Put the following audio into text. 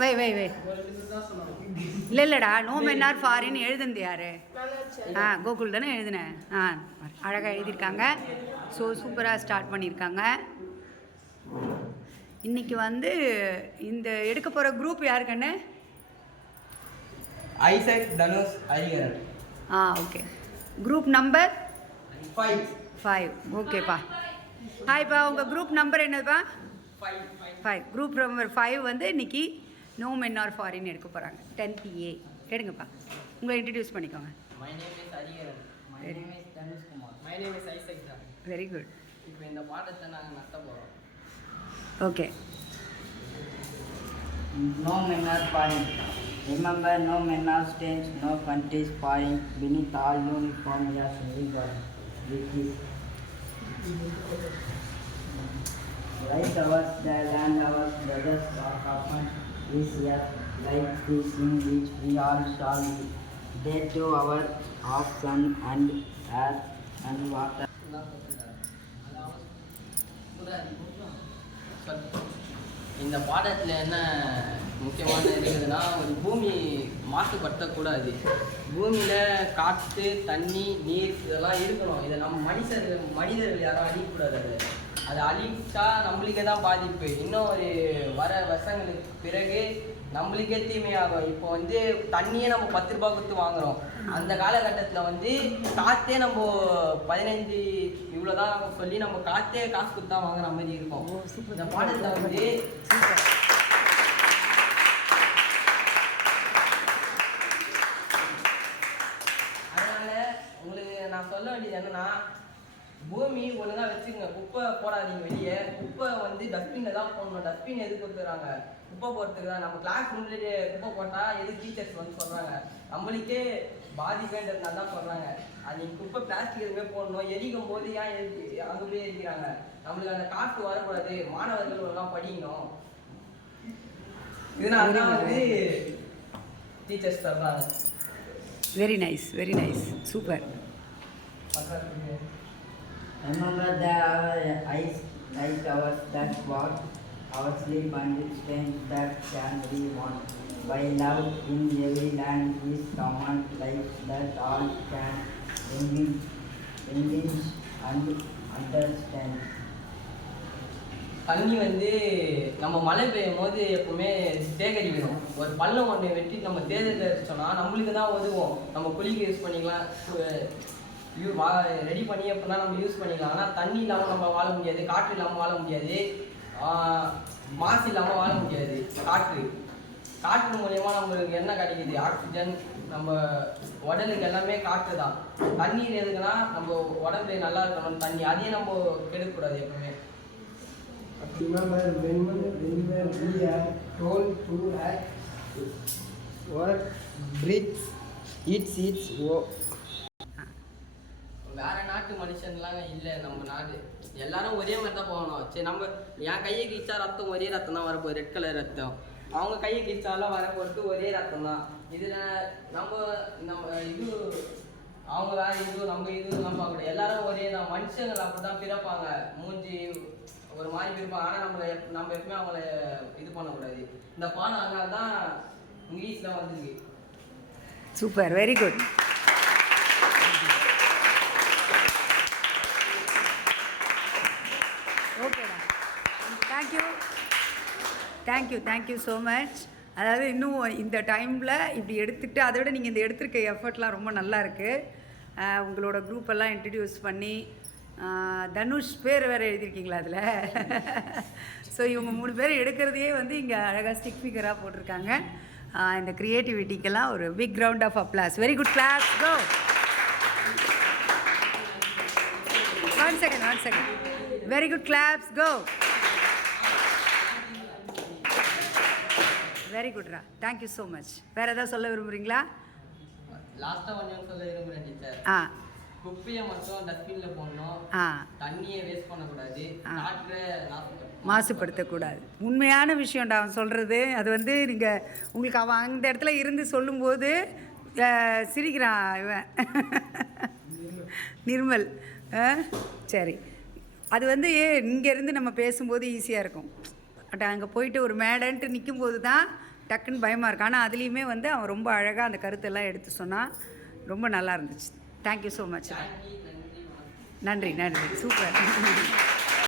வை வை வை இல்லை இல்லைடா know men are foreign எழுதுனது யார்? கோகுல் தானே எழுதினேன். அழகாக எழுதியிருக்காங்க. ஸோ சூப்பராக ஸ்டார்ட் பண்ணியிருக்காங்க. இன்றைக்கி வந்து இந்த எடுக்க போகிற குரூப் யாருக்கண்ணே? Isaac, Dhanush, Hariharan. Okay. Group number 5. ஓகேப்பா. ஹாய்ப்பா, உங்கள் குரூப் நம்பர் என்னதுப்பா? 5. குரூப் நம்பர் 5 வந்து இன்றைக்கி நோ மென் ஆர் ஃபாரின் எடுக்க போகிறாங்க. 10th A எடுங்கப்பா. உங்களை இன்ட்ரடியூஸ் பண்ணிக்கோங்க. My name is Hariharan. My name is Dhanush Kumar. My name is Isaac. Very good. இப்போ இந்த பாடத்தை நாங்கள் நடத்த போகிறோம். Okay. No men are foreign. Remember, no men are strange, no countries foreign. Beneath all uniform, yes, we got right ours, the land ours, brothers are common. This earth, like this in which we all shall be. They to our of sun and earth and water. இந்த பாடத்தில் என்ன முக்கியமான இருக்குதுன்னா, ஒரு பூமி மாசுபடுத்தக்கூடாது. பூமியில் காற்று, தண்ணி, நீர் இதெல்லாம் இருக்கணும். இதை நம்ம மனிதர்கள் யாரும் அழிக்கக்கூடாது. அதை அழிச்சா நம்மளுக்கே தான் பாதிப்பு. இன்னும் ஒரு வர வருஷங்களுக்கு பிறகு நம்மளுக்கே தீமையாகும். இப்போ வந்து தண்ணியே நம்ம 10 ரூபா கொடுத்து வாங்குகிறோம். அந்த காலகட்டத்தில் வந்து காற்றே நம்ம 15 இவ்வளோதான் சொல்லி நம்ம காற்றே காசு கொடுத்து தான் வாங்குற மாதிரி இருக்கும். இந்த பாடத்தில் வந்து அதனால் உங்களுக்கு நான் சொல்ல வேண்டியது என்னென்னா, பூமி ஒழுங்காக வச்சுக்கோங்க. குப்பை போடாதீங்க வெளியே. குப்பை வந்து டஸ்ட்பினில் தான் போடணும். டஸ்ட்பின் எதுக்கு கொடுத்துறாங்க? குப்பை போடுறதுக்கு தான். நம்ம கிளாஸ் ரூம்லேயே குப்பை போட்டால் எதுக்கு டீச்சர்ஸ் வந்து சொல்கிறாங்க? நம்மளுக்கே பாதிப்புன்றதுனால தான் சொல்கிறாங்க. அது நீங்கள் குப்பை பிளாஸ்டிக் எதுவுமே போடணும். எரிக்கும் போது ஏன் அங்கே போய் எரிக்கிறாங்க? நம்மளுக்கு அந்த காற்று வரக்கூடாது. மாணவர்கள் எல்லாம் படிக்கணும். இதனால தான் வந்து டீச்சர்ஸ் சொல்கிறாங்க. Very nice, very nice, super. Remember that our eyes like ours that walk, our sleep and strength that can be won. By love in every land is common, like that all can engage and understand. தண்ணி வந்து நம்ம மழை பெய்யும் போது எப்பவுமே சேகரிக்கணும். ஒரு பள்ளம் ஒன்று வெட்டி நம்ம தேர்ந்தெடுத்தோம்னா நம்மளுக்கு தான் உதவும். நம்ம குளிக்க யூஸ் பண்ணிக்கலாம், ரெடி பண்ணி அப்படின்னா நம்ம யூஸ் பண்ணிக்கலாம். ஆனால் தண்ணி இல்லாமல் நம்ம வாழ முடியாது, காற்று இல்லாமல் வாழ முடியாது, மாசு இல்லாமல் வாழ முடியாது. காற்று மூலயமா நம்மளுக்கு என்ன கிடைக்குது? ஆக்சிஜன். நம்ம உடலுக்கு எல்லாமே காற்று தான். தண்ணீர் எதுக்குன்னா நம்ம உடம்புல நல்லா இருக்கணும். தண்ணி அதையும் நம்ம கெடுக்கக்கூடாது எப்பவுமே. Remember, when we are told to act, work, breathe, eat, வேற நாட்டு மனுஷன்லாம் இல்லை நம்ம நாடு. எல்லாரும் ஒரே மாதிரி தான் போகணும். சரி, நம்ம என் கையை கிழிச்சா ரத்தம் ஒரே ரத்தம் தான் வரப்போகுது, ரெட் கலர் ரத்தம். அவங்க கையை கிழிச்சாலும் வரப்போகிறது ஒரே ரத்தம் தான். இதில் நம்ம இது அவங்க வேற இது நம்ம இதுலாம் பார்க்கக்கூடாது. எல்லாரும் ஒரே தான். மனுஷங்கள் அப்படி தான் பிறப்பாங்க. மூஞ்சி ஒரு மாதிரி பிறப்பாங்க. ஆனால் நம்ம எப்பவுமே அவங்கள இது பண்ணக்கூடாது. இந்த பாடம் அதனால தான் இங்கிலீஷில் வந்துருக்கு. Super, very good. ஓகேடா, தேங்க்யூ ஸோ மச். அதாவது இன்னும் இந்த டைமில் இப்படி எடுத்துகிட்டு அதை விட நீங்கள் இந்த எடுத்துருக்க எஃபர்ட்லாம் ரொம்ப நல்லா இருக்குது. உங்களோட குரூப்பெல்லாம் இன்ட்ரடியூஸ் பண்ணி தனுஷ் பேர் வேறு எழுதியிருக்கீங்களா அதில்? ஸோ இவங்க 3 பேர் எடுக்கிறதையே வந்து இங்கே அழகாக ஸ்டிக் ஃபிகராக போட்டிருக்காங்க. இந்த க்ரியேட்டிவிட்டிக்கெல்லாம் ஒரு big round of applause. Very good, class, go. One second. Very good, claps, go. Very குட்ரா, தேங்க்யூ ஸோ மச். வேறு எதாவது சொல்ல விரும்புகிறீங்களா? லாஸ்ட்டாக ஒன்று சொல்ல விரும்புகிறேன் டீச்சர். குப்பையை மட்டும் டஸ்ட்பினில் போடணும். தண்ணியை வேஸ்ட் பண்ணக்கூடாது. காற்றை மாசுபடுத்தக்கூடாது. உண்மையான விஷயம்டா அவன் சொல்கிறது. அது வந்து நீங்கள் உங்களுக்கு அவன் அந்த இடத்துல இருந்து சொல்லும்போது சிரிக்கிறான் இவன் நிர்மல். சரி, அது வந்து இங்கேருந்து நம்ம பேசும்போது ஈஸியாக இருக்கும். பட் அங்கே போயிட்டு ஒரு மேடன்ட்டு நிற்கும்போது தான் டக்குன்னு பயமாக இருக்கு. ஆனால் அதுலேயுமே வந்து அவன் ரொம்ப அழகாக அந்த கருத்தெல்லாம் எடுத்து சொன்னான். ரொம்ப நல்லா இருந்துச்சு. Thank you so much. தேங்க்யூ, நன்றி, வணக்கம். நன்றி நன்றி, சூப்பர்.